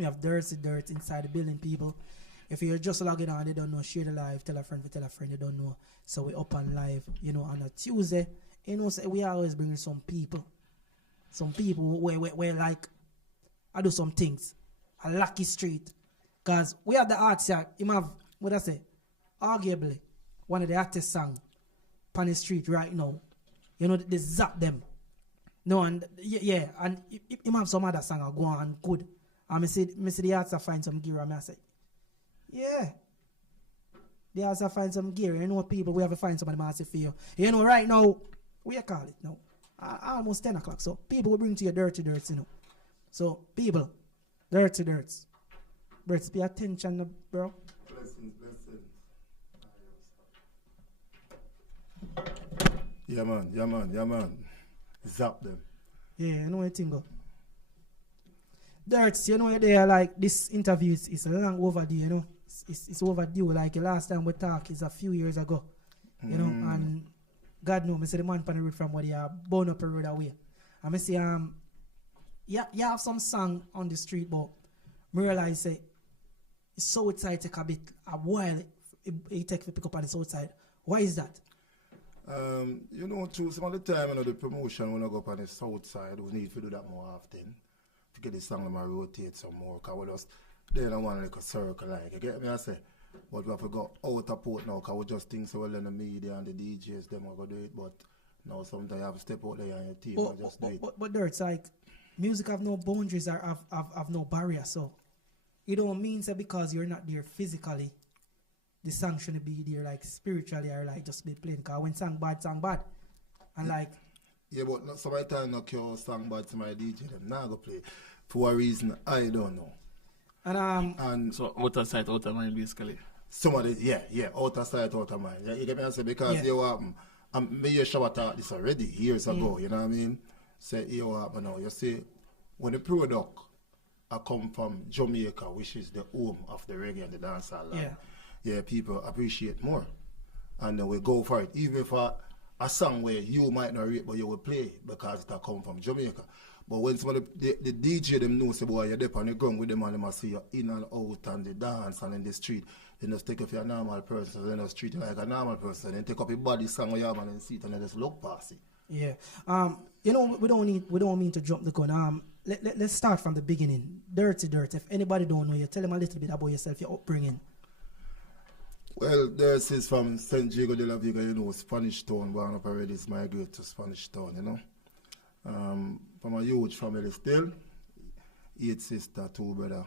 We have Dirtz C Dirtz inside the building, people. If you're just logging on, they don't know, share the live, tell a friend, they don't know. So we up on live, on a Tuesday. So we always bring some people. Some people where like, I do some things. A lucky street. Because we have the arts here, you have, what I say, arguably, one of the hottest songs on the street right now. They zap them. No, and yeah, and you have some other song go on good. And I see the arts find some gear, and I say, yeah. The arts find some gear. People, we have to find somebody massive for you. Right now, what you call it now? Almost 10 o'clock. So people will bring to you Dirtz C Dirtz, So people, Dirtz C Dirtz. Birds, pay attention, bro. Blessings. Yeah, man. Zap them. Yeah, you know what I think of. Dirtz, they're like, this interview is long overdue, It's overdue. Like the last time we talked is a few years ago. And God knows, I say the man on the road from what they are born up a road away. And I say, you have some song on the street, but I realize it's south side take a bit a while it take to pick up on the south side. Why is that? Through some of the time, the promotion when I go up on the south side, we need to do that more often. To get the song to rotate some more, because we just, then I want like a circle, like, you get me, I say? But we have to go out of port now, because we just think so well in the media and the DJs, them are going to do it, but now sometimes you have to step out there and your team and just do it. But Dirtz, like, music have no boundaries or have no barrier, so it don't mean that because you're not there physically, the song shouldn't be there like spiritually or like just be playing. Because when song bad. And like... Yeah, but some of the time not your song bad to my DJ, them now go play. For a reason, I don't know. And so outer sight, outer mind basically. Somebody, yeah, outer sight, outer mind. You get me answer? Because you happen. Me you show about this already years ago, you know what I mean? Say you happen now. You see, when the product I come from Jamaica, which is the home of the reggae and the dancehall line. Yeah, people appreciate more. And then we go for it. Even if a song where you might not rate, but you will play because it come from Jamaica. But when some of the DJ them know, say, boy, you're there on the ground with them and they must see you in and out and the dance and in the street. They just take up your normal person, they just treat you like a normal person. Then take up your body song where you have and see it and they just look past it. Yeah. We don't mean to jump the gun. Let's start from the beginning. Dirtz C Dirtz. If anybody don't know you, tell them a little bit about yourself, your upbringing. Well, Dirtz is from San Diego de la Vega, Spanish town, born up already, it's migrated to Spanish town, From a huge family still, 8 sisters, 2 brothers.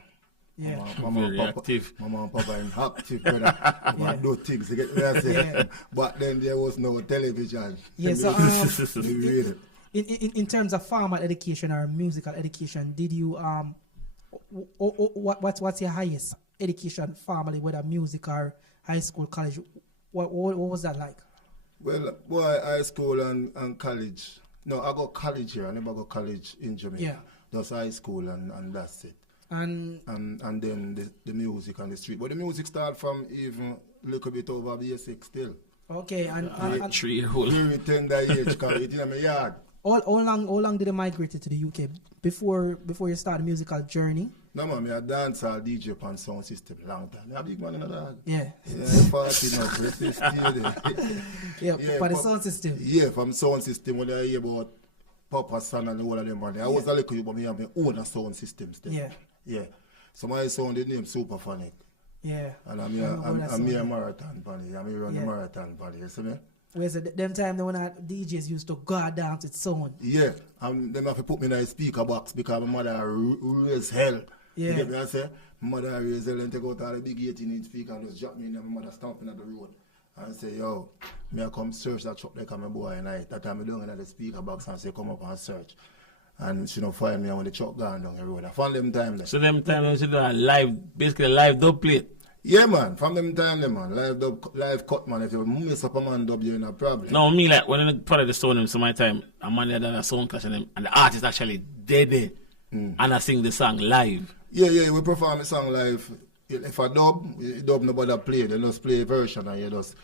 Yeah. Mama and Papa, active. Mama and Papa and active, brother. Do things, you get what I say? But then there was no television. Yeah, so in terms of formal education or musical education, did you what's your highest education formally, whether music or high school, college? What was that like? Well, boy, high school and college. No, I got college here. I never got college in Jamaica. Yeah. Just high school and that's it. And then the music on the street. But the music started from even a little bit over basic still. Okay, and 3-year-old. Very tender age, because it's in my yard. How long did you migrate to the UK before you start the musical journey? No man, I dance or DJ on sound system long time. I'm a big man in the dog. Yeah. Yeah, party now, press yeah, for the sound system. Yeah, from sound system when I hear about Papa, Son and all of them, man. I was a little but me have my own sound system still. Yeah. Yeah. So my sound the name Superphonic. Yeah. And I'm here a marathon bunny. I'm here on the marathon bunny, you see me? Whereas them time when DJs used to go down to sound. Yeah. And them have to put me in a speaker box because my mother raised hell. Yeah. You get me? I say, my mother raised hell and take out all the big 18-inch speaker and just drop me in and my mother stomping at the road. And say, yo, me I come search that truck like I'm a boy and I that time I down in the speaker box and say come up and search. And she don't find me when the truck gone down the road. I found them time there. So them time she do a live, basically live dub plate. Yeah man, from them time there man. Live cut man. If you mess up a man dub you're in a problem. No, me like when I put the sound in my time, a man had done a sound clash and the artist actually dead and I sing the song live. Yeah, we perform the song live. If I dub nobody play, they just play a version and you just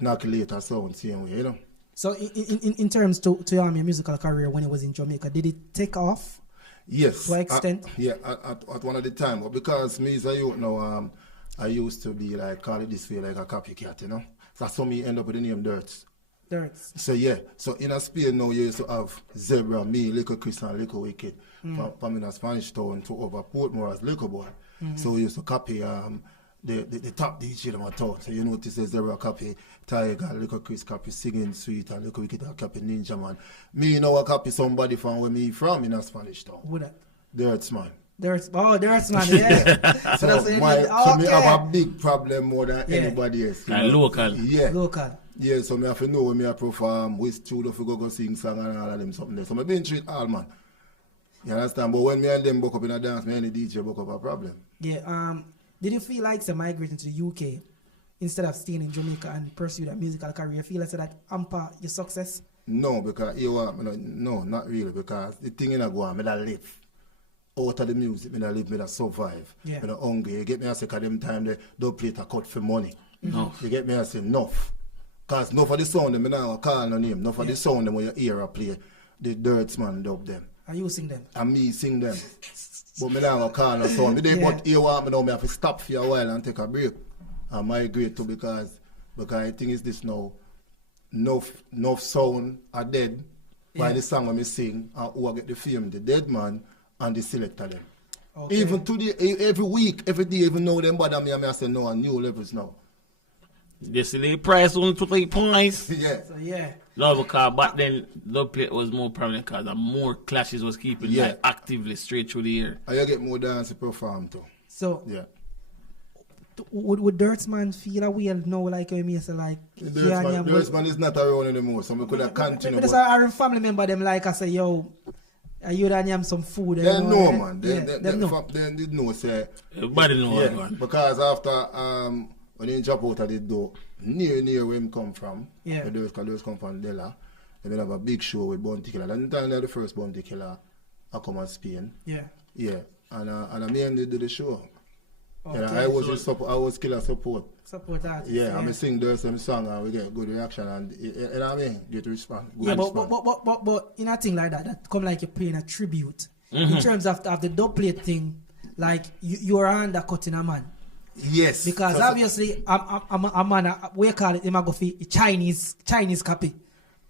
knock it later sound same way, you know. So in terms to your musical career when it was in Jamaica, did it take off? Yes. To what extent? At one of the time. But because me as a youth now, I used to be like, call it this way, like a copycat, you know. So that's how me end up with the name Dirtz. Dirtz. So yeah, so in a Spain now you used to have Zebra, me, Little Chris and Little Wicked. From in a Spanish town to over Portmore as Little Boy. So we used to copy the top DJ them at all. So you notice the Zebra copy Tiger, Little Chris copy Singing Sweet and Little Wicked copy Ninja Man. Me you know I copy somebody from where me from in a Spanish town. Who that? Dirtz man. Dirtz man, yeah. So me have a big problem more than anybody else. And local. Yeah. Local. Yeah, so me have to know when me I perform, which studio if we go sing song and all of them something there. So me been treat all man. You understand? But when me and them book up in a dance, me and the DJ book up a problem. Yeah. Did you feel like migrating to the UK instead of staying in Jamaica and pursue that musical career? Feel like that hamper your success? No, because you want no, not really. Because the thing in a go on, me that live. Out of the music, me that live, me that survive. Yeah. Me that hungry. You get me? I say, cause them time they don't play it a cut for money. No. You get me? I say enough. Cause no for the sound them, me now call no name. No for the sound them when you hear a play, the Dirtz man dub them. Are you sing them? And me sing them. But me now call no sound. Me they but you want me now, me have to stop for a while and take a break. And migrate to because the thing is this now. Enough sound are dead by the song when me sing and who I get the fame, the dead man and the selector them. Okay. Even today, every week, every day, even know them bother me and I say no, new levels now. You see the price on 3 points. Yeah. So yeah. No, because back then the plate was more prominent because more clashes was keeping like, actively straight through the year. And you get more dance to perform too. So yeah. Would Dirtz man feel a way now like when me say like Dirtz man is not around anymore, so we could have continued. But our family member them like I say, yo, you done yam some food. They know man. They know. They did know say everybody know man. Because after when he drop out of the door, near where him come from, the Dirtz come from Dela, they have a big show with Bounty Killer. And then the first Bounty Killer I come to Spain. Yeah. Yeah. And I me and they do the show. Okay. Yeah, I was killer support. Support artist. Yeah, I sing Dirtz some song and we get good reaction and you know what I mean? Get response. But in a thing like that come like you're paying a tribute. In terms of the dub plate thing, like you're undercutting a man. Yes. Because obviously a man we call it him go for Chinese copy.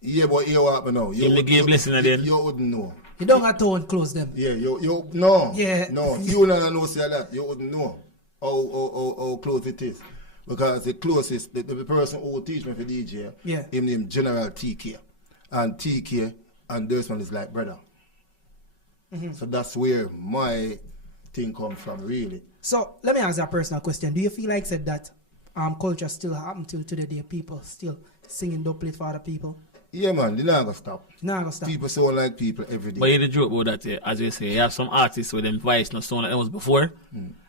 Yeah, but you what now? You the game listener then. You wouldn't know. You don't have to close them. Yeah, you no. Yeah. No. You don't know say that. You wouldn't know. How close it is. Because the closest, the person who teach me for DJ, him name General TK. And TK and this one is like brother. So that's where my thing comes from, really. So let me ask you a personal question. Do you feel like said that culture still happen till today? People still singing dub plate for other people? Yeah, man, they're not going to stop. Not going to stop. People sound like people every day. But you the joke about that, as you say, you have some artists with them voice not sound like it was before.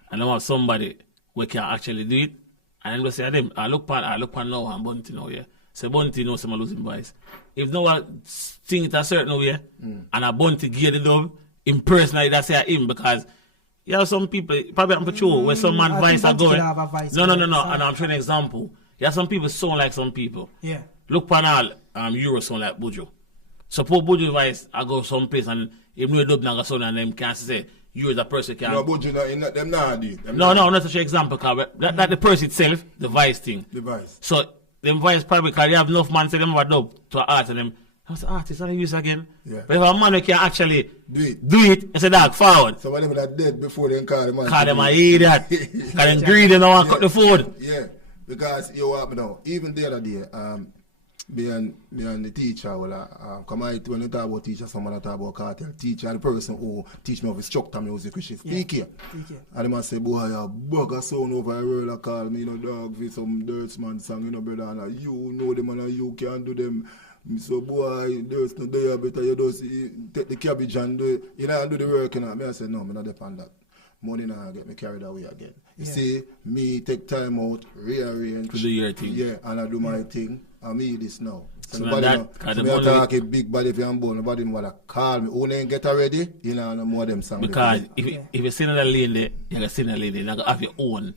And I have somebody who can actually do it. And I'm just saying, I look pan now and Bunty now, yeah. So Bunty knows some losing voice. If no one sing it a certain way, and a Bunty gear the dub, impersonally that's him, because you have some people, probably I'm patrol, where some man voice are going. No. And I'm showing an example. You have some people sound like some people. Yeah. Look pan all Euro sound like Bujo. Suppose Bujo voice I go someplace and if no dub naga sound and them can't say you as a person can. No, Bujo them not do it. No, not such an example, because that the person itself, the voice thing. The voice. So them voice probably because they have enough man say them have a dub to an artist and them. What's the artist I use again? Yeah. But if a man who can actually do it, it's a dog forward. So when them are dead before they call them. Call them a idiot. Because them greedy now and cut the food. Yeah. Because you what now, even the other day, me and the teacher, come out when you talk about teacher, someone talk about cartel. Teacher, the person who teach me how to structure music, which is TK. And the man say, boy, you bugger sound over a world, call me, dog, for some Dirtz man song, brother, and you know them and you can't do them. So, boy, Dirtz no there, better you just take the cabbage and do it. You know, and do the work, Me, I say, no, I'm not depend that. Money now get me carried away again. You see, me take time out, rearrange. To do your thing. Yeah, and I do my thing. I mean this now. So nobody talk a big body if I'm born, nobody want to call me. Who ain't get already, you know, no more them songs. Because if you sit in the lane there, you're going to sit in the lane there, you're going to have your own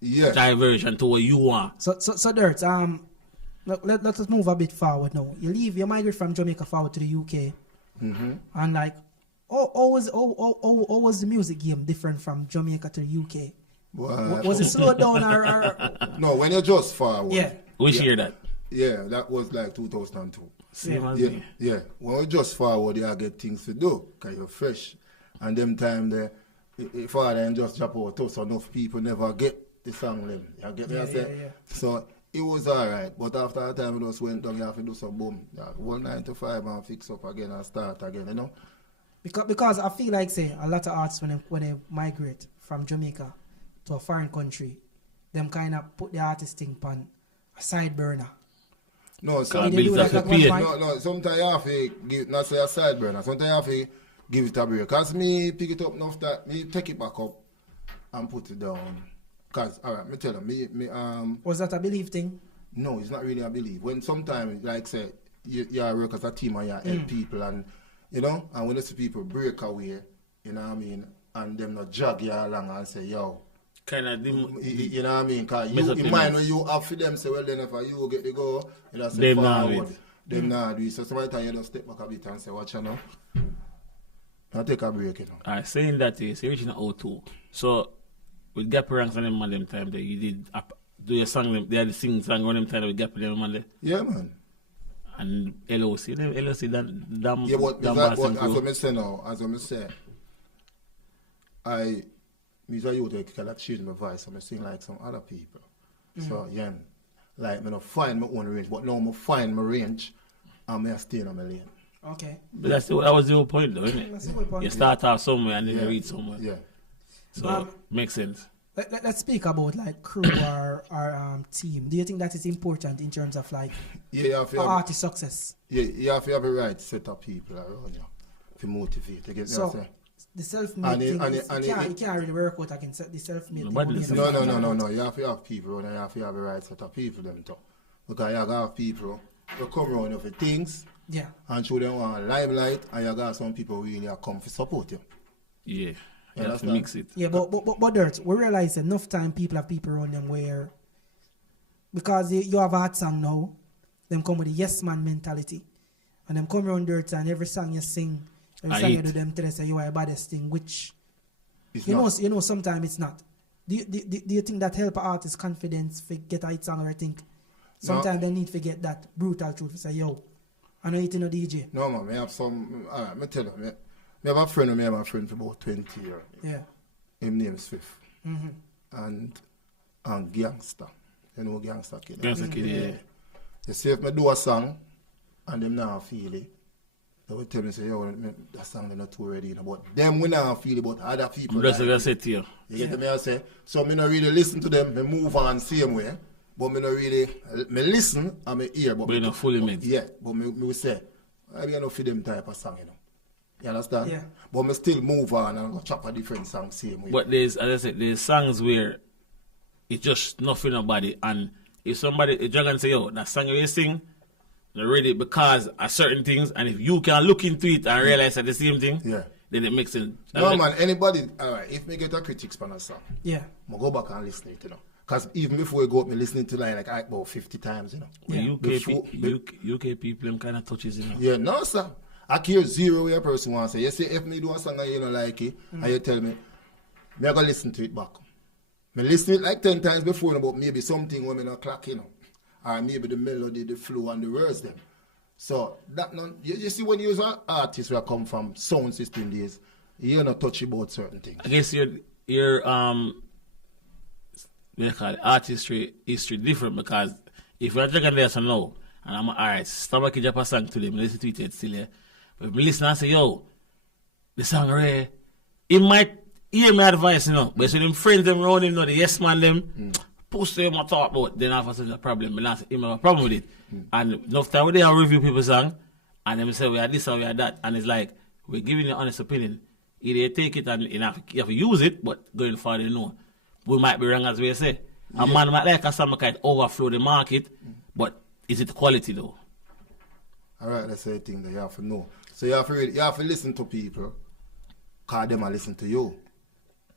diversion to what you want. So Dirtz, let's move a bit forward now. You migrate from Jamaica forward to the UK. And like, How was the music game different from Jamaica to the UK? Well, Was it slowed down or no, when you just forward. yeah? Which year that? Yeah, that was like 2002. Same as Yeah, me. yeah. When we just forward, you get things to do, because you're fresh. And them time, if I then just drop out, so enough people never get the song them. You get me? I say? Yeah. So it was alright, but after that time, we just went down, you have to do some boom. Yeah, 1 9 to 5 and fix up again and start again, you know? Because I feel like, say, a lot of artists, when they migrate from Jamaica to a foreign country, them kind of put the artist thing on a side burner. No, So so they do like at one point. no, sometimes you have to give, not say a side burner, sometimes you have to give it a break. Because me pick it up enough that me take it back up and put it down. Because, alright, me tell you, Was that a belief thing? no, it's not really a belief. When sometimes, like say, you work as a team and you help people and, you know, and when you see people break away, you know what I mean, and them not drag you along and say, yo, Kind of you know what I mean? Because Mess you, up in your mind mind. when you have for them, say, well, then if you get the go, you know, say, Them not do forward. it. Them not do it. So sometimes you just step back a bit and say, watch you know. Now take a break, you know. Alright, saying that is original O2. So with Gap Ranks and them man them time there, you did do your song they had the sing song on them time with Gap them man there. Yeah, man. And LOC, them LOC damn Yeah, but damn as Boston I crew. say now, as I say, me a youth I can change my voice and I sing like some other people. So yeah, like me not find my own range, but now I find my range and I stay in my lane. Okay. But that was the whole point though, isn't That's it? the whole point. You start off somewhere and then Yeah. you reach somewhere. Yeah. So makes sense. Let's speak about like crew or team. Do you think that is important in terms of like Yeah, you have to have, artist success? yeah, you have to have the right set of people around you to motivate. You get me? So I say? the self-made And it- thing, and is- it- and you can't really work out against the self-made thing. Nobody only listen. in a No, family. No. You have to have people and you have to have the right set of people them too. Because you have to have people who come around you for things Yeah. and show them want limelight, and you got some people who really are come to support you. Yeah. You have to understand? mix it. Yeah, but Dirtz, we realize enough time people have people around them where, because you have a hot song now, them come with a yes man mentality, and them come around Dirtz and every song you sing, every I song you hate. do, them tell us you are the baddest thing, which It's you not. know sometimes it's not. Do you think that help an artist's confidence to get a hit song, or I think sometimes they need to get that brutal truth to say, yo, I know you know DJ. No man, me have some, me tell you, me have a friend, me have a friend for about 20 years. Yeah. Him name is Swift. Mm-hmm. And Gangster. You know Gangster Kid? Gangster Kid, yeah. You see if me do a song and them now feel it, they will tell me, say, yo, that song they not too ready. You know, but them we now feel it, but other people. That's what I like it. said to you. You get me? I say, so me not really listen to them, me move on same way, but me not really, me listen and me hear. But you not fully made. Yeah, but me will say, I don't know for them type of song, you know. You understand? Yeah. But me still move on and go chop a different song same way. But there's, as I said, there's songs where it's just nothing nobody. And if somebody, a dragon say, yo, that song you sing, they're ready because of certain things. And if you can look into it and realize that the same thing, Yeah. then it makes sense. No man, anybody, alright, if me get a critics on a song, Yeah. I go back and listen to it, you know. Because even before we go up, me listening to like about 50 times, you know. Yeah. UK people, them kind of touches, you know. Yeah, no, sir. I care zero where a person wants to say. You say, if me do a song and you don't like it, and you tell me, I go listen to it back. Me listen to it like 10 times before, about maybe something when me not clock, you know. Or maybe the melody, the flow, and the words, them. So, that none, you see, when you're an artist where come from sound system days, you're not touchy about certain things. I guess your what they call it, artistry history different because if you're dragging there so now and I'm alright, stomach drop a song to them, listen to it still here. But if me listen and say, yo, the song rare, he might hear my advice, you know. But so them friends them around him, you know, the yes man them, push them and talk about, then all of a sudden a problem. But not him have a problem with it. And enough time we they review people's song and them say we are this and we are that, and it's like we're giving you honest opinion. Either you take it and you have to use it, but going further, you know. We might be wrong as we say. A man might like a song kind of overflow the market, but is it quality though? Alright, that's the thing that you have to know. So you have to listen to people, cause them a listen to you.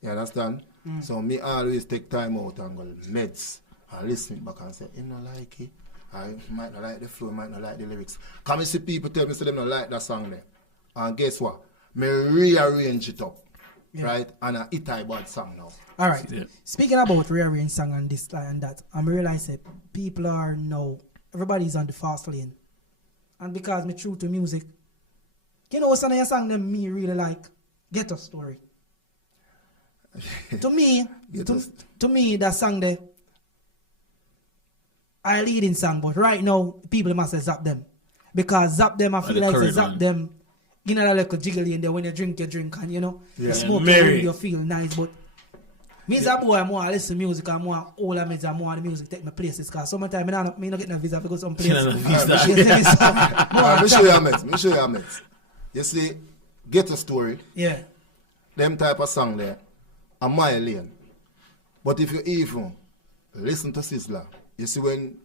You understand? So me always take time out and go meds and listen back and say, you not like it. I might not like the flow, might not like the lyrics. Come and see people tell me say them not like that song there. And guess what? me rearrange it up, right? And a hit I bad song now. All right. Yeah. Speaking about rearrange song and this and that, I realize that people are now, everybody's on the fast lane. And because me true to music, you know what's another song that me really like? Ghetto Story. to me, that song there, I leading song, but right now, people must have zap them. Because zap them, I feel like they zap them, you know, like a jiggly in there when you drink, and you know, you smoke, you feel nice, but me as a boy, I'm more listen to music, I'm more all I mean, I'm more the music take me places, because sometimes I not get no visa to go some place. Let me show you a mix. You see, Ghetto Story, them type of song there, a mile lane. But if you even listen to Sizzler, you see when,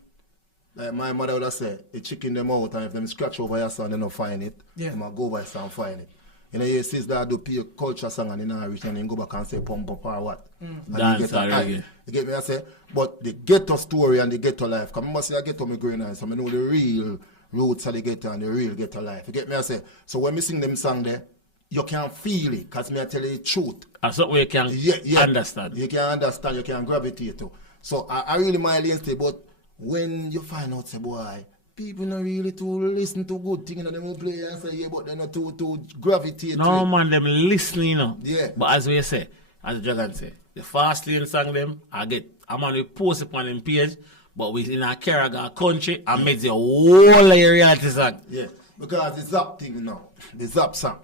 like my mother would have said, you chicken them out, and if them scratch over your song, they don't find it, they might go over your song and find it. You know, you see that do pure culture song and you know reach and then go back and say pump up or what. And Dance you get me, I say, but the Ghetto Story and the Ghetto life, because I must say I Ghetto me growing up, so I know the real roots of the Ghetto and the real Ghetto life. You get me, I say, so when we sing them song there, you can feel it, because me I tell you the truth. That's what we can understand. You can understand, you can gravitate to. So I really my lane stay, but when you find out, say, boy, people not really to listen to good things, and them will play and say, yeah, but they're not to gravitate. No, man, them listening, you know. Yeah. But as we say, as the Dragon say, the fast lane song them, I'm on the post upon them page, but we in a Carrigan country, I made the whole reality song. Yeah, because the Zap thing now, the Zap song.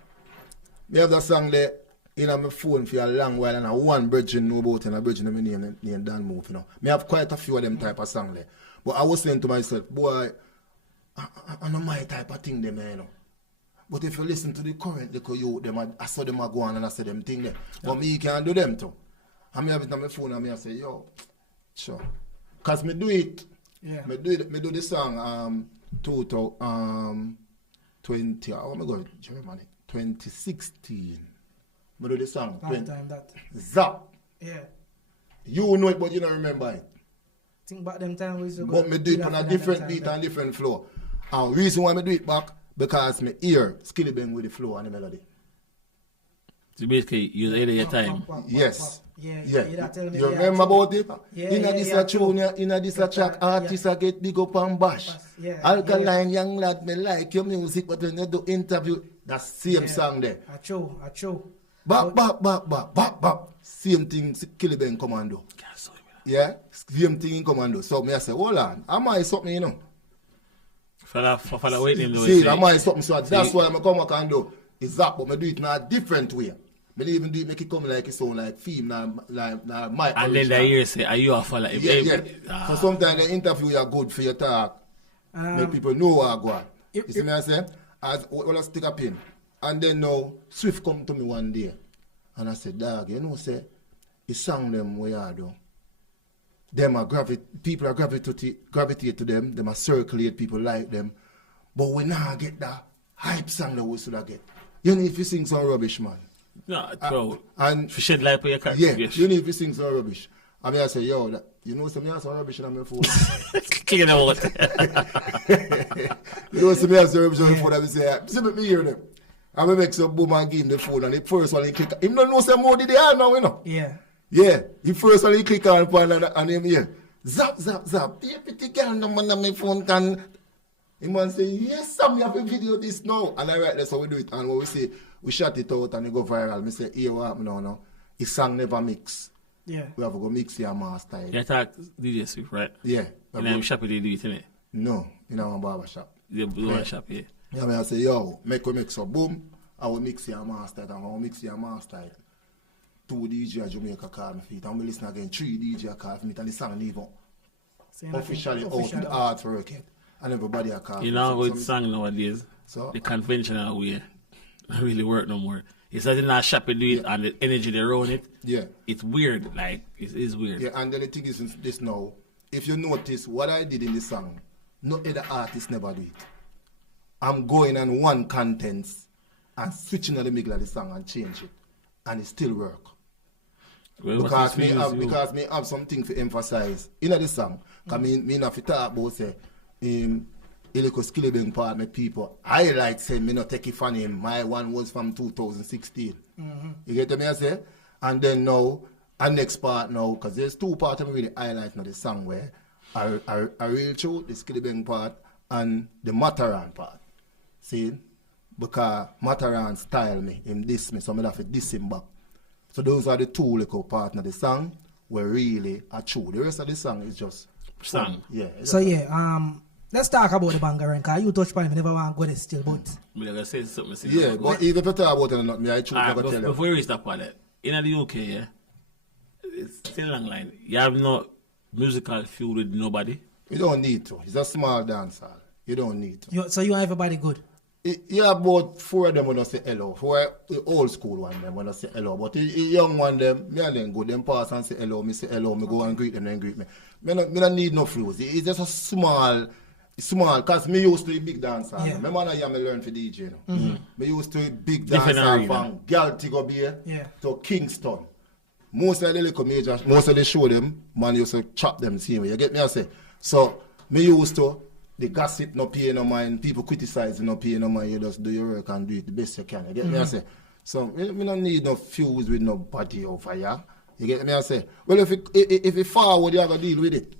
Me have that song there in my phone for a long while, and I one virgin know about it, and a virgin named Dan Move, you know. Me have quite a few of them type of song there. But I was saying to myself, boy, I know my type of thing them, you know. But if you listen to the current little youth, I saw them go on and I say them thing there. But me can do them too. And me have it on my phone and I say, yo, sure. Because me do it. Yeah. Me do the song 2020, how am I going? Germany. 2016. Me do the song. Time that. Zap. Yeah. You know it, but you don't remember it. Think back them time we used to go. But me do it on a different beat and different flow. And reason why me do it back, because me hear Skilly Bang with the flow and the melody. So basically, you ahead of your time. Yes. Yeah. You remember about it? In this tune, in this track, artists get big up and bash. Alkaline young lad, me like your music, but when you do interview, that's same song there. I show. Back. Same thing, Skilly Bang Commando. Yeah, same thing in Commando. So me I say, hold on, am I something, you know? Fella waiting. See, am I something? So that's why I come back and do. Is that, but I do it in a different way. I even do it, make it come like it sound like theme, like my. And then the year say, are you a fella? Yeah. So sometimes the interview are good for your talk. Make people know what I go on. You see me I say? As well, I stick a pin. And then now, Swift come to me one day. And I said, dog, you know, say, he sang them where I do. Them are people are gravitate to them. Them are circulate. People like them. But we now get that hype song that we should have get. You know if you sing some rubbish, man. No, bro. And if you shed light on your character. Yeah. You know if you sing some rubbish. I mean I say, yo, you know some rubbish on my phone. Clicking them out. You know some rubbish on my phone. I say, see me hear them. I will make some boom and give him the phone and the first one he click. Him don't know some more did they are now, you know. Yeah. Yeah, the first one he click on and him here. Zap. Be a pretty girl no man on my phone can. He man say, yes, Sam, you have a video this now. And I write that's how we do it. And when we say, we shot it out and it go viral. Me say, here what happen now. His song never mix. Yeah. We have to go mix your master. You talk DJ Swift, right? Yeah. In a shop, they do it, innit? No, in our barber shop. The barber shop, yeah. Yeah, I say, yo, make we mix up. Boom. I will mix your master. And I will mix your master. 2 DJ Jamaica call me for it. And we listen again. 3 DJ call for me. And the song leave on. Officially out with the artwork yet. And everybody are calling. You know how it's song nowadays. So? The conventional way. Don't really work no more. It's not in a shop you do it and the energy they around it. Yeah. It's weird. Like, it is weird. Yeah, and then the thing is this now. If you notice what I did in the song, no other artist never do it. I'm going on one contents and switching on the middle of the song and change it. And it still work. Well, because me have something to emphasize in the song. Because me not to talk about say little skillibeng part me people. I like saying me not take it from him. My one was from 2016. You get me I say? And then now, and next part now, because there's two parts of me really highlight now the song where I real true, the skillibeng part and the Mataran part. See? Because Mataran style me, him diss me, so I have to diss him back. So those are the two little parts of the song where really are true. The rest of the song is just song. Yeah. So let's talk about the banger, because you touch upon it, I never want to go there still, but... I'm going to say something. Yeah, but even if you talk about it or not, I choose to tell you. Before we reach that part, in the UK, yeah, it's still a long line. You have no musical feud with nobody. You don't need to. It's a small dance hall. You don't need to. So you want everybody good? You have about 4 of them when I say hello. 4 the old school one them when I say hello. But the young one them, me and them go, them pass and say hello, me say hello, me go and greet them, then greet me. Me don't need no flues. It's just a small, because me used to be big dancer. Yeah. Remember when I learn for DJ, you know? Me used to be big dancer from Galtigo Bay to Kingston. Most of the little major, most of the show them, man used to chop them same way. You get me I say? So, me used to, the gossip no pay no mind, people criticize no pay no mind, you just do your work and do it the best you can. You get me I say? So, me don't need no fuse with nobody over here. You get me I say? Well, if it forward, you have to deal with it.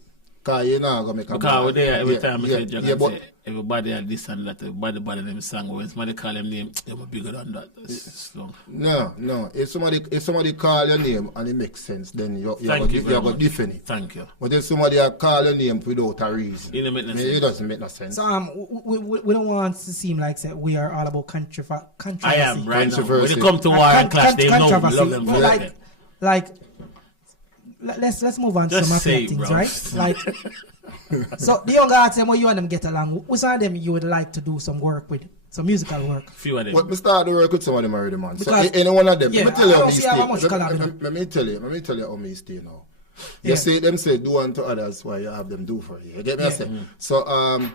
Because you're not going to make a because we're there every time I say say everybody had this and that, everybody them song. When somebody call them name, they will be bigger than that. No. If somebody call your name and it makes sense, then you have to defend it. Thank you. But if somebody call your name without a reason, it doesn't make no sense. So we don't want to seem like say we are all about controversy. I am right now. When it come to war and clash, they know we love them for that. Like let's move on to some of the things, right? Like, so the younger artists, when you and them get along, which of them you would like to do some work with, some musical work? Few of them. But we start to work with some of them already, man. So any one of them, let me tell you how me stay. Let me tell you how me stay now. You say them say do unto others while you have them do for you. You get me? I say. So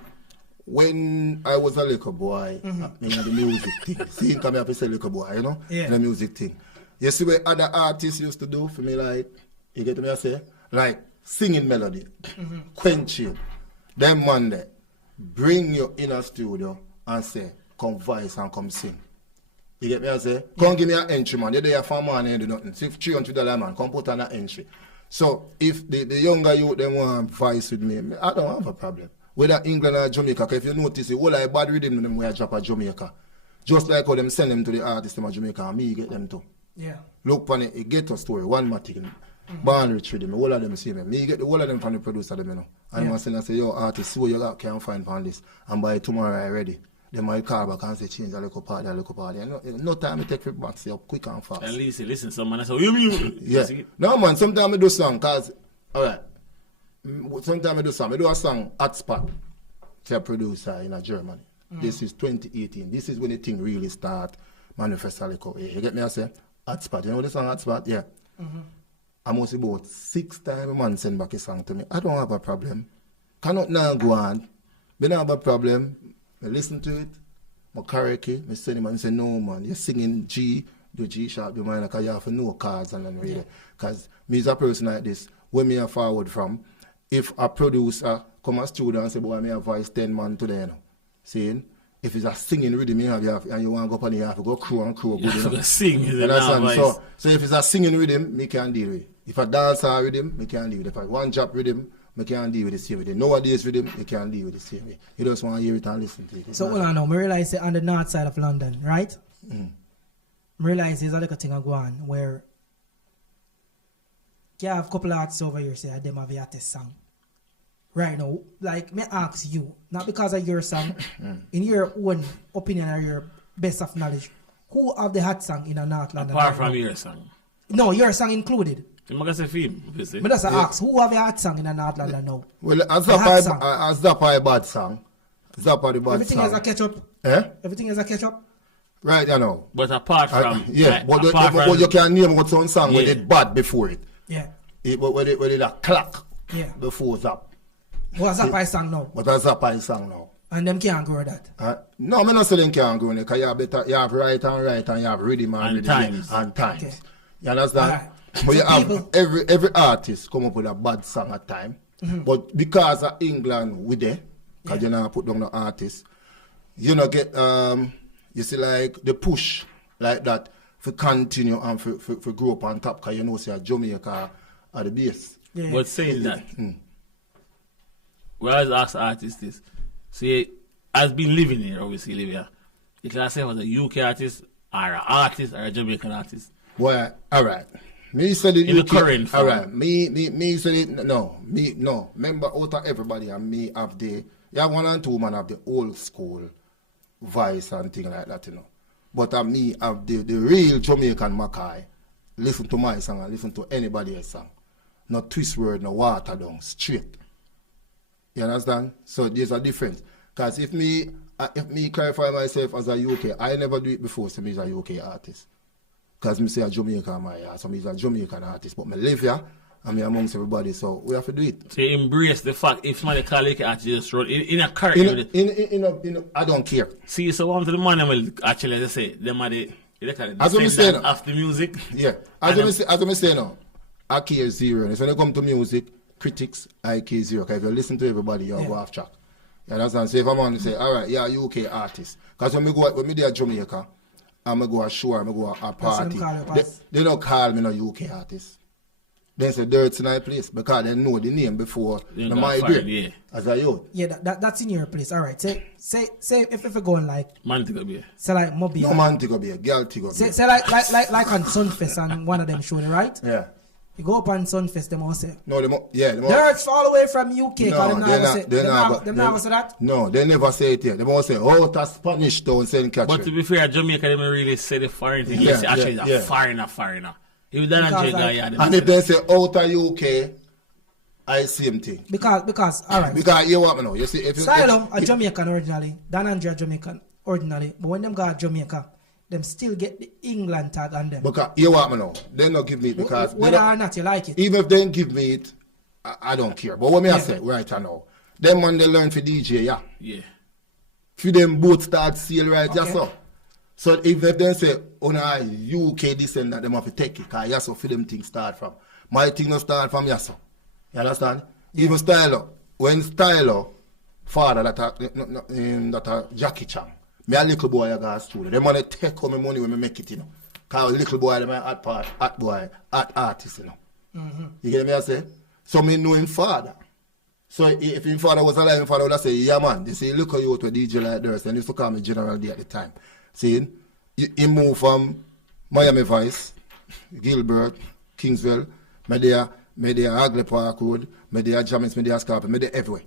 when I was a little boy, in the music thing, see, come here to say little boy, you know, in the music thing. You see what other artists used to do for me, like. You get me I say? Like singing melody, quenching. Then Monday, bring you in a studio and say, come voice and come sing. You get me I say? Come give me an entry, man. You're there for money and do nothing. If $300, man, come put on an entry. So if the younger youth them want voice with me, I don't have a problem. Whether England or Jamaica, if you notice it, all I bad rhythm them where I drop at Jamaica. Just like how them send them to the artists in Jamaica and me get them too. Yeah. Look on it get a story, one more thing. Born rich with them, all of them see me. Me get the whole of them from the producer them, you know. And I say, yo, artist, see what you got, can find on this. And by tomorrow I ready. They might call back and say, change a little part. No time to take it back, say up quick and fast. And listen, some man I say, yeah. No man, sometimes I do song, cause alright. Sometimes I do song. I do a song Hotspot to a producer in Germany. This is 2018. This is when the thing really start manifest a little. You get me I say? Hotspot. You know the song Hotspot? Yeah. I must about 6 times a man send back a song to me. I don't have a problem. Cannot now go on. I don't have a problem. I listen to it. I karaoke. I send him and say, no man, you're singing G, do G sharp, do minor, because you have to know cards and then really. Because me as a person like this, when me are forward from, if a producer come a studio and say, boy, I have voice 10 man today, you know. Seeing? If it's a singing rhythm you have, and you want to go up and you have to go crew and crew. You have to sing. So if it's a singing rhythm, me can deal with it. If a dancer rhythm, me can deal with it. If a one drop rhythm, me can deal with the same way. Nowadays rhythm, me can deal with the same way. You just want to hear it and listen to it. So hold on now, I realize on the north side of London, right? I realize there's a little thing going on where you have a couple of artists over here say them have a artist song. Right now, like me ask you, not because of your song, in your own opinion or your best of knowledge, who have the hot song in a North London? Apart from your song. No, your song included. I'm going to say film. But that's a ask, who have a hot song in a North London now? Well, Zappa a bad song. Zappa the bad everything song. Everything has a catch-up. Everything has a catch-up. Right, you know. But apart from... but you can name what some song with it bad before it. Yeah. With it a clock before Zappa. What's Zappa song now? But that's Zappa song now. And them can't grow that. No, I'm not saying can't grow it, because you have right and you have rhythm and times. Okay. You understand? Right. But you have every artist come up with a bad song at time. But because of England we there, because you know put down the artist. You know get you see like the push like that for continue and for grow up on top, because you know say Jamaica are the base. Yeah. But saying that, we always ask artists this. See, has been living here, obviously live here. You can say was a UK artist or an artist or a Jamaican artist. Well, alright. Me said the in UK. The current form. Alright. Me said it no. Remember out of everybody and me have the one and two man have the old school voice and thing like that, you know. But me have the real Jamaican Mackay. Listen to my song and listen to anybody else's song. No twist word, no water down, straight. You understand? So there's a difference. Because if me clarify myself as a UK, I never do it before, so me is a UK artist. Because me say a Jamaican my ass, so me is a Jamaican artist. But me live here, and me amongst everybody, so we have to do it. So you embrace the fact, if somebody call you an artist, just run in a character. I don't care. See, so one to the man will actually, they say, them are the as we say now, after music. Yeah, as we say now, I care zero. And when it comes to music, critics, I care zero. Because if you listen to everybody, you'll go off track. You understand? So if I'm on to say, all right, yeah, UK artist. Because when me there Jamaica, I'm going to go a show, I'm going to go a party. They don't call me no UK artist. They say Dirtz in my place because they know the name before the migrate as a youth. Yeah, that's in your place. All right. Say if we're going like man to go be. Say like Moby. No man to go be, girl to go be. Say like on Sunfest and one of them show it, right? Yeah. You go up on Sunfest, them all say. No, Dirtz all the way from UK. No, they never say that. No, they never say it here. They won't say, oh, that's Spanish town saying catch. But to be fair, Jamaica they don't really say the foreign thing. Yes, actually a foreigner. If they're not and if they say out of UK, I same thing. Because all right. Because you want me know. You see, if Asylum are Jamaican originally, Dan Andrea Jamaican originally, but when them got Jamaica, them still get the England tag on them. Because you want me know, they not give me it because whether or not you like it. Even if they give me it, I don't care. But what me I say right now, them when they learn for DJ, yeah. For them both start sale right, so. So if they say, oh no, UK this and that, them have to take it, because yes, so for them things start from. My thing no start from yes, so. You understand? Yeah. Even Stylo, when Stylo, father that a Jackie Chan, me a little boy I got studio. Them want to take all my money when me make it, you know. Because little boy, them a hot artist, you know. Mm-hmm. You get me I say? So me know him father. So if his father was alive, his father would have say, yeah man, they say, look at you to a DJ like Dirtz, and he used to call me General D at the time. See, he moved from Miami Vice, Gilbert, Kingsville, Medea, Hagley Park Road, Medea Jammins, Medea Scarpa, Medea everywhere.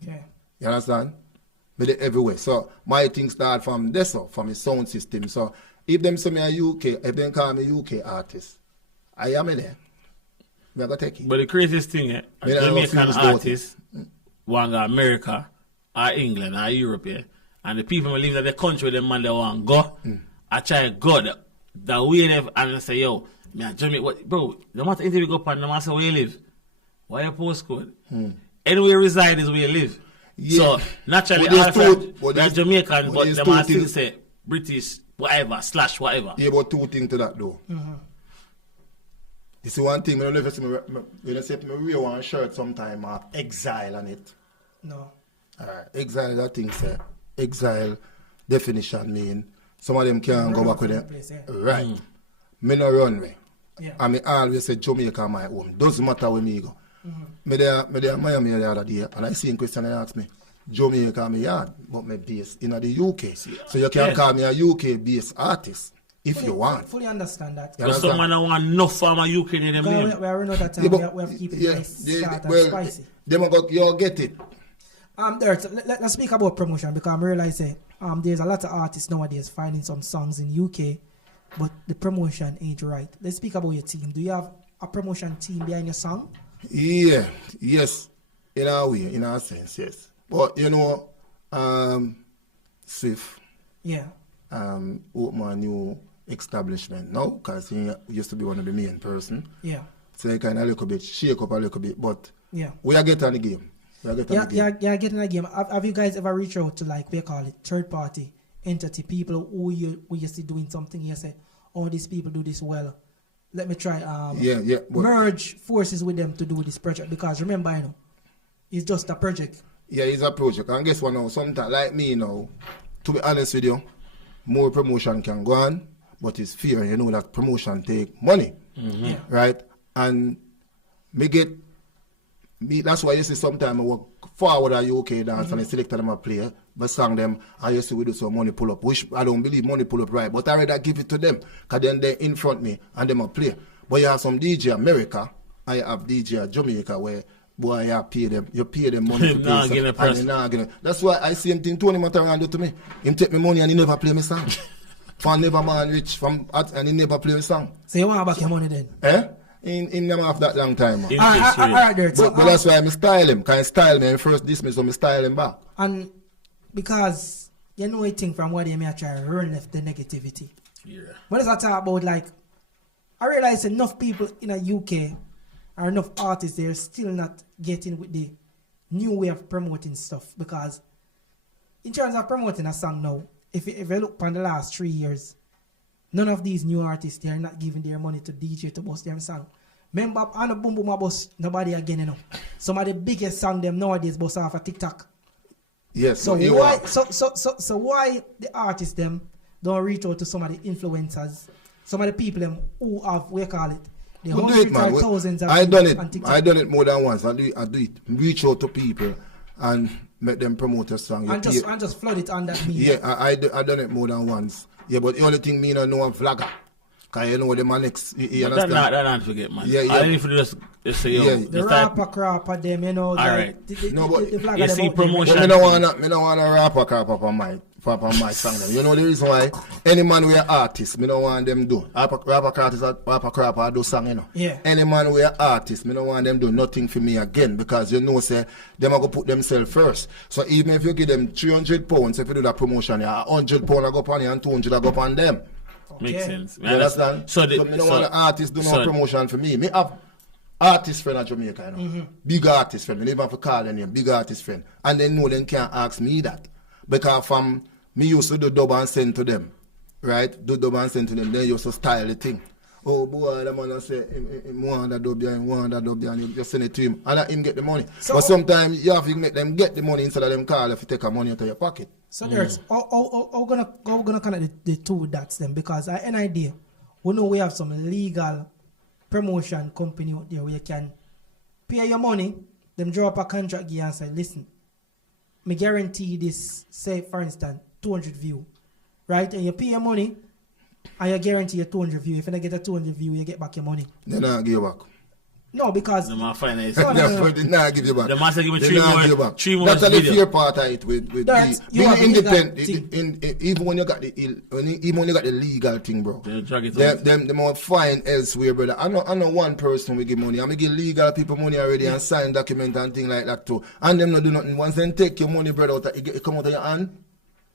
Yeah. You understand? Medea everywhere. So my thing start from this, from his sound system. So if them say me a UK, if they call me UK artist, I am there. We are going to take it. But the craziest thing, a Jamaican artist, one go America, or England, or Europe, and the people who live in the country them man they want go, I try God the way they and say, yo, me a Jamaican, what, bro, the matter interview go up and the man say where you live? Why your postcode? Anywhere you reside is where you live. Yeah. So naturally they're Jamaican, but the man still say British, whatever, / whatever. Yeah, but two things to that though. Mm-hmm. You see one thing, I don't know if you see me, when I say me wear one shirt sometime, exile on it. No. Alright, exile, that thing say, exile definition mean, some of them can't go back with them. Place, right. Me no run way. Yeah. And me always say Jamaica my home. Doesn't matter where me go. Me there Miami the other day, and I see in question and ask me, Jamaica me yard, but me based in the UK. So you can call me a UK based artist. If you want. Fully understand that. But someone don't want no farm a UK in them name. We are that time. We have to keep it nice, short and spicy. You'll get it. Dirtz, let's speak about promotion because I realize there's a lot of artists nowadays finding some songs in UK, but the promotion ain't right. Let's speak about your team. Do you have a promotion team behind your song? Yeah, yes. In a way, in a sense, yes. But you know, Swift. Yeah. Open a new establishment now because he used to be one of the main person. Yeah. So he kind of a little bit shake up a little bit, but yeah, we are getting the game. Getting a game. Have you guys ever reached out to like we call it third party entity people who you see doing something? You say, oh, these people do this well. Let me try merge forces with them to do this project because remember, it's just a project. Yeah, he's a project. And guess what now? Sometimes, like me now, to be honest with you, more promotion can go on, but it's fear. You know that promotion take money, right? And that's why you see sometimes I work forward at UK dance and I select them a play, but song them, I used to do some money pull up, which I don't believe money pull up right, but I rather give it to them, because then they in front me and them a play. But you have some DJ America, I have DJ Jamaica where boy, you pay them money to play. That's why I see him thing Tony Mataran do to me. Him take me money and he never play me song. From never man rich, and he never play me song. So you want back your money then? Eh? In never have that long time. Alright, Dirtz. But that's why I style him. Can I style me and first dismiss so I style him back. And because you know a thing from what they may try to run left the negativity. Yeah. What does I talk about? Like, I realize enough people in the UK or enough artists, they're still not getting with the new way of promoting stuff. Because in terms of promoting a song now, if you look on the last 3 years, none of these new artists, they are not giving their money to DJ to bust their song. Remember, on the Boom Boom Bus, nobody again, you know. Some of the biggest song them nowadays bust off of TikTok. Yes. So why the artists them don't reach out to some of the influencers, some of the people them who have, we call it, the hundreds or thousands of I done it. on TikTok. I done it more than once. I do it. Reach out to people and make them promote a song. And just flood it on that media. Yeah, I done it more than once. Yeah, but the only thing me not know I'm vlogger. Cause you know them are next. You understand? That not forget, man. Yeah. I didn't just say, yo. Yeah. The rapper crap at them, you know. All right. No, but you see promotion. Me don't want a rapper crap up on my song. You know the reason why? Any man we are artist, me don't want them do. Rapper crap I do song, you know. Yeah. Any man we are artist, me don't want them do nothing for me again, because you know say them are gonna put themselves first. So even if you give them £300, if you do that promotion, yeah, £100 I go upon you and 200 I go upon them. Makes sense. You understand? So me don't want the artist do no promotion for me. Me have artist friend at Jamaica, you know. Big artist friend. Me never have to call them big artist friend. And they know they can't ask me that. Because from me used to do dub and send to them. Right? Do dub and send to them. They used to style the thing. Oh boy, the man say, him want that dub there, and you just send it to him. And let him get the money. So, but sometimes you have to make them get the money instead of them call if you take a money out of your pocket. So there's, we're gonna connect the two dots then, because I have an idea. We know we have some legal promotion company out there where you can pay your money, them draw up a contract here and say, listen, me guarantee this, say for instance, 200 view, right? And you pay your money, and you guarantee your 200 view. If you don't get a 200 view, you get back your money. They not give you back. No, because the man finance. They not give you back. The man say give me three more. That's the fear part of it with being independent. Even when you got the legal thing, bro. Them more fine elsewhere, brother. I know one person we give money. I give legal people money already and sign document and thing like that too. And them not do nothing. Once they take your money, brother, it come out of your hand.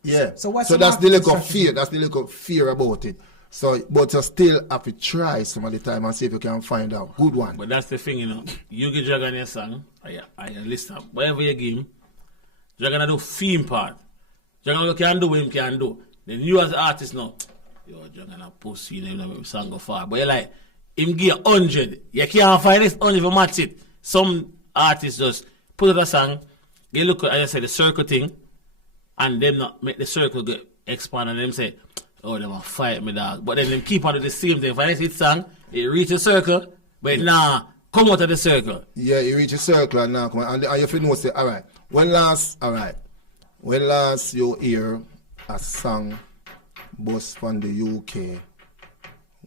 Yeah. So that's the lack of fear. That's the lack of fear about it. So, but you still have to try some of the time and see if you can find a good one. But that's the thing, you know. You get Dragon your song, I listen. Whatever you give him, Dragon do theme part. Dragon can do what him can do. Then you as an artist now, yo, Dragon a pussy, you know, song go far. But you like, him give 100. You can't find this 100 for match it. Some artists just put out a song, they look at, as I said, the circle thing, and them not make the circle get expand, and them say, oh, they want to fight me, dog. But then them keep on doing the same thing. If I hit song, it reach a circle, but come out of the circle. Yeah, you reach a circle and now come out. And you feel know, say, alright, when last you hear a song bus from the UK,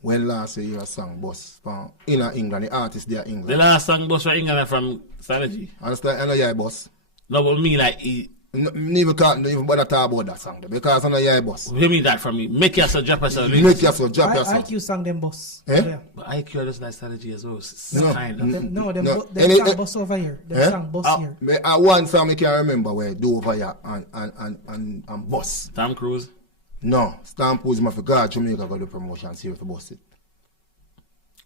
when last you hear a song bus from in England, the artist there England. The last song bus from England from Strategy. Understand? I know yeah, boss. No, but me like Never can't even bother talk about that song because I know your boss. What do you mean that from me? Make yourself drop yourself. Make yourself drop yourself. IQ sang them boss. Eh? But IQ does like Strategy as well. Them sang boss over here. Them sang boss here. I one song I can remember where do over here and boss. Tom Cruise? No, Tom Cruise I forgot Jamaica got the promotions here for boss it.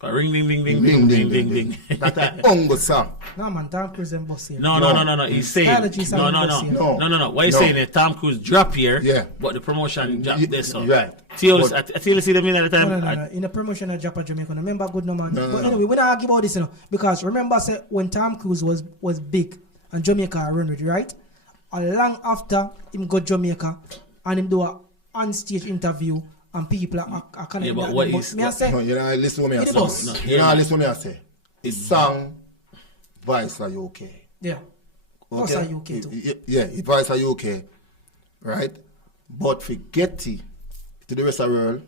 Ring ding ding ding ding ding ding ding. That's a ungo song. No man, Tom Cruise and boss here. No. He's saying no. What he's saying is Tom Cruise drop here, yeah, but the promotion drop this so. Right. Till you see them in at the time. No. In the promotion I drop at Jamaica. Remember good no man. But anyway, we don't argue about this, you know, because remember say when Tom Cruise was big and Jamaica run with it, right? long after him go Jamaica and him do a on-stage interview and people are kind of... Yeah, but what is... Me I say... No, you know, listen to me I say. boss. No, You know, listen to me I say. His song, Vice are UK. Yeah. Boss are UK too. Yeah, Vice are UK. Right? But for Getty, to the rest of the world,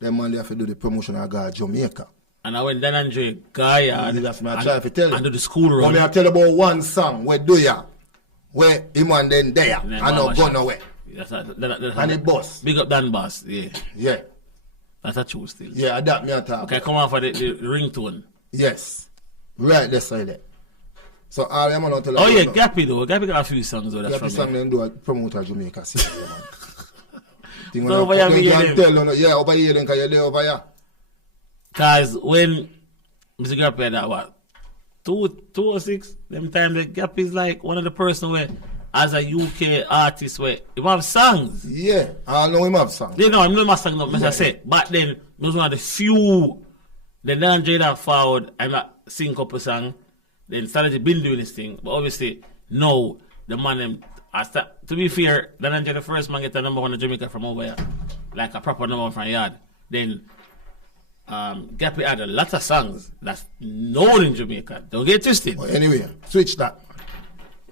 them man they have to do the promotion of God Jamaica. And I went down and Andre Gaia That's what I try to tell you. and do the school But run. me I tell you about one song, where do ya? Where him and then there, And then and not Mama go Shop. nowhere. And the boss. Big up Dan Boss, yeah. Yeah, That's a true still. yeah, that me I talk. Okay, come on for the ringtone. Yes. Right there side there. So all them man tell you. Oh yeah, Gappy though. Gappy got a few songs though. That's Gappy from song me. them do a promoter Jamaica scene, yeah, man. Thing when So over them here, can me tell you, yeah, over here, then can you lay over here? Cause when Mr. Gappy had that what 206, them time the Gappy is like one of the person where as a UK artist where he have songs. Yeah, I know him have song. They know I'm not my song no, I say. But then he was one of the few then Andre that forward and not sing couple song. Then started been doing this thing. But obviously no the man them to be fair, Dan Andre the first man get a number one in Jamaica from over here. Like a proper number one from yard. Then Gappy had a lot of songs that's known in Jamaica. Don't get twisted. But anyway, switch that.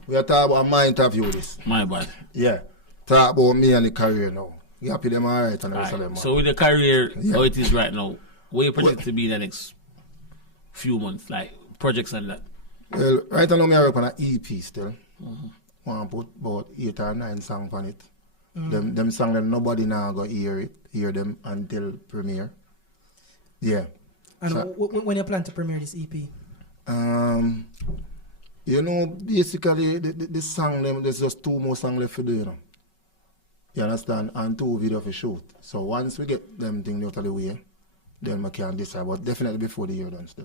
We are talking about my interview this. My bad. Yeah. Talk about me and the career now. Gappy them alright and the rest of them. So with the career, Yeah. how it is right now, what you project to be the next few months, like projects and that? Well, right now I work on an EP still. Want to put about 8 or 9 songs on it. Them songs that nobody now go hear them until premiere. Yeah. And So- when you plan to premiere this EP? You know, basically the song them there's just 2 more songs left to do, you know. You understand? And 2 videos for shoot. So once we get them things out of the way, then we can decide. But definitely before the year done still.